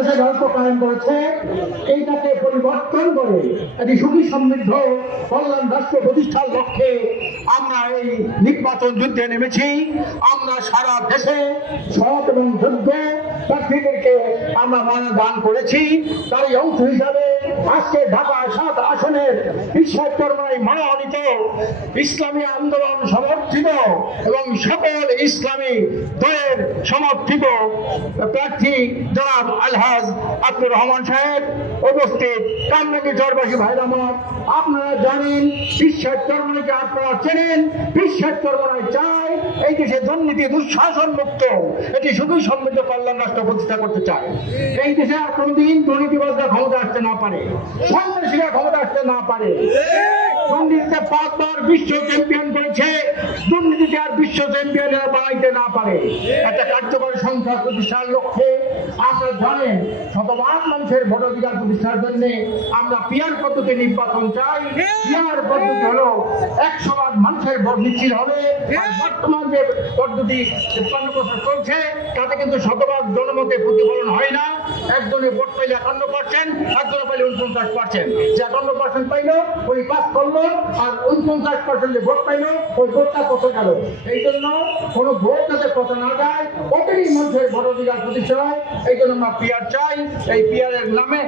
দেশে রাষ্ট্র কায়েম করেছে, এইটাকে পরিবর্তন করে একটি সুখী সমৃদ্ধ কল্যাণ রাষ্ট্র প্রতিষ্ঠার লক্ষ্যে আমরা এই নির্বাচন যুদ্ধে নেমেছি। আমরা সারা দেশে সৎ এবং যোগ্য প্রার্থীদেরকে আমরা মনোনয়ন করেছি। তারই অংশ হিসাবে আজকে ঢাকা ৭ আসনের বিশ্বাস চরমায় মনোনীত ইসলামী আন্দোলন সমর্থিত এবং সকল ইসলামী দলের সমর্থিত প্রার্থী জনাব আলহাজ আব্দুর রহমান সাহেব উপস্থিত। কামনাকি চরবাসী ভাইরা আমার, আপনারা জানেন বিশ্বাস চরমাইকে আপনারা চেনেন। বিশ্বাস চরমাই চায় এই দেশে দুর্নীতি দুঃশাসন মুক্ত এটি শুধু সমৃদ্ধ কল্যাণ রাষ্ট্র প্রতিষ্ঠা করতে চায়। এই দেশে আর কোনদিন দুর্নীতিবাজরা ক্ষমতা আসতে না পারে, সন্ত্রাসীরা ক্ষমতা আসতে না পারে। দুর্নীতিতে 5 বার বিশ্ব চ্যাম্পিয়ন করেছে, দুর্নীতিতে আর বিশ্ব চ্যাম্পিয়নরা বানাইতে না পারে। একটা কার্যকর সংসদ প্রতিষ্ঠার লক্ষ্যে আপনারা জানেন শতভাগ মানুষের ভোটাধিকার প্রতিষ্ঠার জন্য আমরা পিয়ার পদ্ধতি নির্বাচন চাই। পিয়ার পদ্ধতি হলো 100% মানুষের ভোট নিশ্চিত হবে। বর্তমান যে পদ্ধতি 53 বছর চলছে তাতে কিন্তু শতভাগ জনমতে প্রতিফলন হয় না। একজনে ভোট পাইলে 51%, একজনে পাইলে 49%। যে 51% পাইলো ওই পাস করলো, আর 49% যে ভোট পাইলো ওই ভোটটা কত গেল। এই জন্য কোনো ভোট যাতে কত না যায়, প্রতিটি মানুষের ভোটাধিকার প্রতিষ্ঠা হয়। এই জন্য আমরা পিয়ার চাই। এই পিয়ারের নামে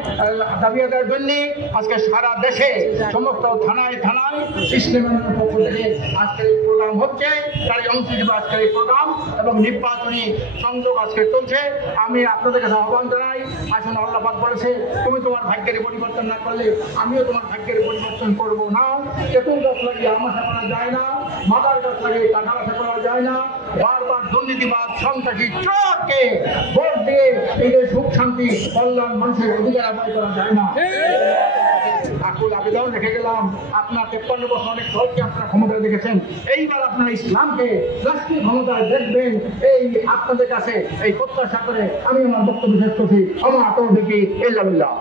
দাবি আদায়ের জন্য আজকে সারা দেশে সমস্ত থানায় থানায় ইসলামের পক্ষ থেকে আজকের এই প্রোগ্রাম হচ্ছে। তারই অংশ হিসেবে আজকের এই প্রোগ্রাম এবং নির্বাচনী সংযোগ আজকে চলছে। আমি আপনাদের কাছে আহ্বান জানাই, আসলে আল্লাহ পাক বলেছে তুমি তোমার ভাগ্যের পরিবর্তন না করলে আমিও তোমার ভাগ্যের পরিবর্তন করব না। তেঁতুল গাছ লাগিয়ে আম আশা করা যায় না, মাদার গাছ লাগিয়ে কাঁঠাল আশা করা যায় না। বারবার দুর্নীতিবাদ সন্ত্রাসী চোরকে ভোট দিয়ে এই যে সুখ শান্তি কল্যাণ মানুষের অধিকার আদায় করা যায় না। আকুল আবেদন রেখে গেলাম, আপনার 53 বছর অনেক দলকে আপনারা ক্ষমতায় দেখেছেন, এইবার আপনারা ইসলামকে রাষ্ট্রীয় ক্ষমতায় দেখবেন, এই আপনাদের কাছে এই প্রত্যাশা করে আমি আমার বক্তব্য শেষ করছি। আমার তৌফিক ইল্লা বিল্লাহ।